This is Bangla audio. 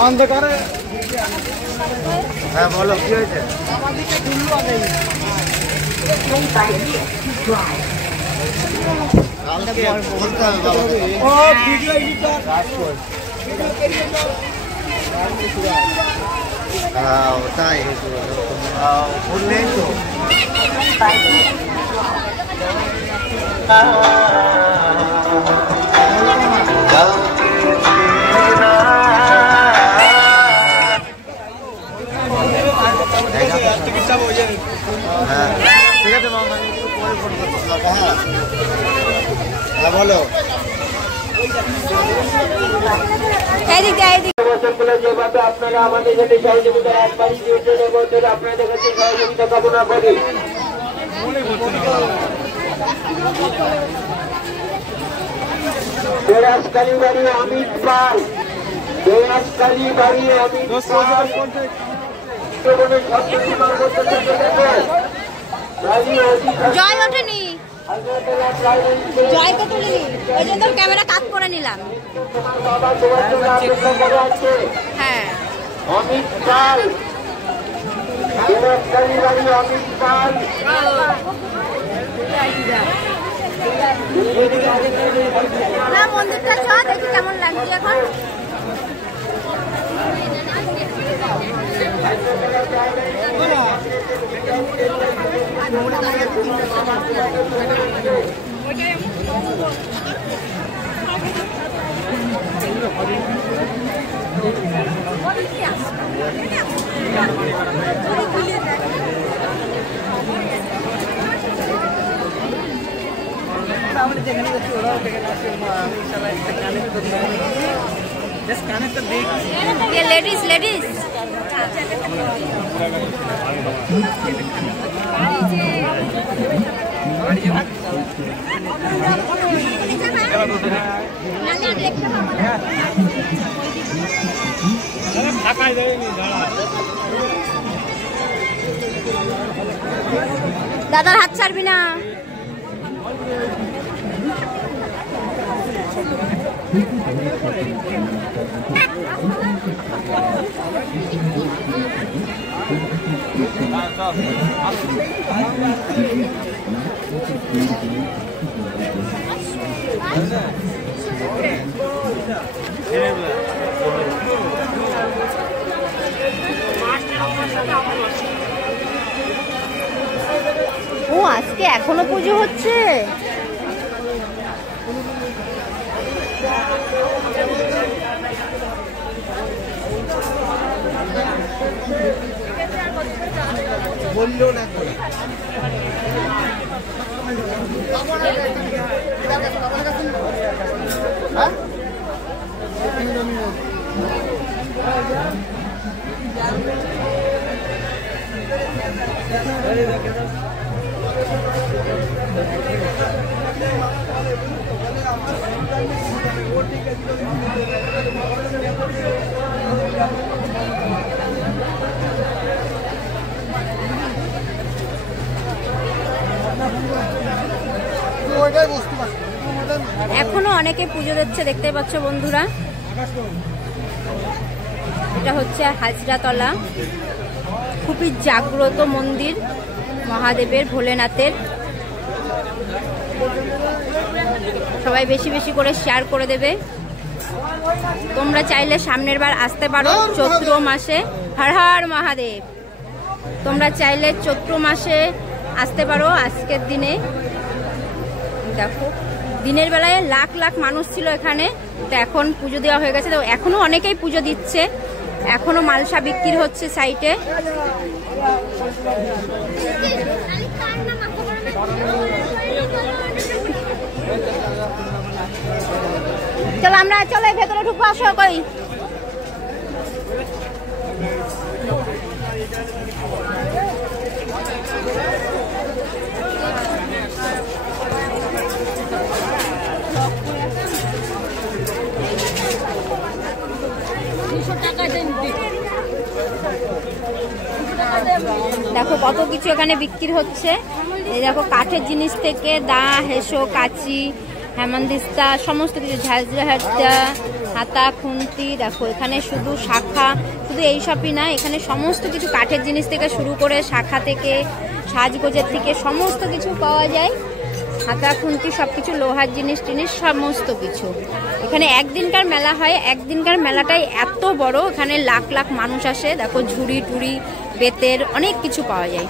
অন্ধকারে হ্যাঁ বলো কি হয়েছে ওটাই বললেন তো হ্যাঁ ঠিক আছে মামা পরে ফোন করছিলাম হ্যাঁ হ্যাঁ বলো যেভাবে আপনারা আমাদের সাথে সহযোগিতা একবারই দিয়েছেন এবং আপনাদের কাছে সহযোগিতা কামনা করি কালীবাড়ি অমিত পাল কালীবাড়ি অমিত পাল জয় ওঠেনি জয়কে তুলিনি ওই জন্য ক্যামেরা কাট করে নিলাম হ্যাঁ অমিত পাল অমিত পাল না মন্দিরটা চ দেখি কেমন লাগছে এখন ये लेडीज लेडीज दादा हाथ ছাড়বি না ও আজকে এখনো পুজো হচ্ছে বললো না এখনো অনেকে পুজো দিচ্ছে দেখতে পাচ্ছ বন্ধুরা এটা হচ্ছে হাজরাতলা খুবই জাগ্রত মন্দির মহাদেবের ভোলেনাথের সবাই বেশি বেশি করে শেয়ার করে দেবে তোমরা চাইলে সামনের বার আসতে পারো চৈত্র মাসে হর হর মহাদেব তোমরা চাইলে চৈত্র মাসে আসতে পারো আজকের দিনে দেখো দিনের বেলায় লাখ লাখ মানুষ ছিল এখানে, তো এখন পুজো দেওয়া হয়ে গেছে। তো এখনো অনেকেই পুজো দিচ্ছে, এখনো মালসা বিক্রি হচ্ছে সাইটে। চলো আমরা চলো ভেতরে ঢুকবো, আসো কই। দেখো কত কিছু এখানে বিক্রি হচ্ছে। এই দেখো কাঠের জিনিস থেকে দা, হেসো, কাঁচি, হেমন্দিস্তা, সমস্ত কিছু, ঝাঁঝরা হাতা, হাতা, খুন্তি। দেখো এখানে শুধু শাখা, শুধু এইসবই না, এখানে সমস্ত কিছু কাঠের জিনিস থেকে শুরু করে শাখা থেকে সাজগোজের থেকে সমস্ত কিছু পাওয়া যায়। হাতা, খুন্তি, সবকিছু, লোহার জিনিস টিনিস সমস্ত কিছু। এখানে একদিনকার মেলা হয়, একদিনকার মেলাটাই এত বড়, এখানে লাখ লাখ মানুষ আসে। দেখো ঝুড়ি টুড়ি, বেতের অনেক কিছু পাওয়া যায়।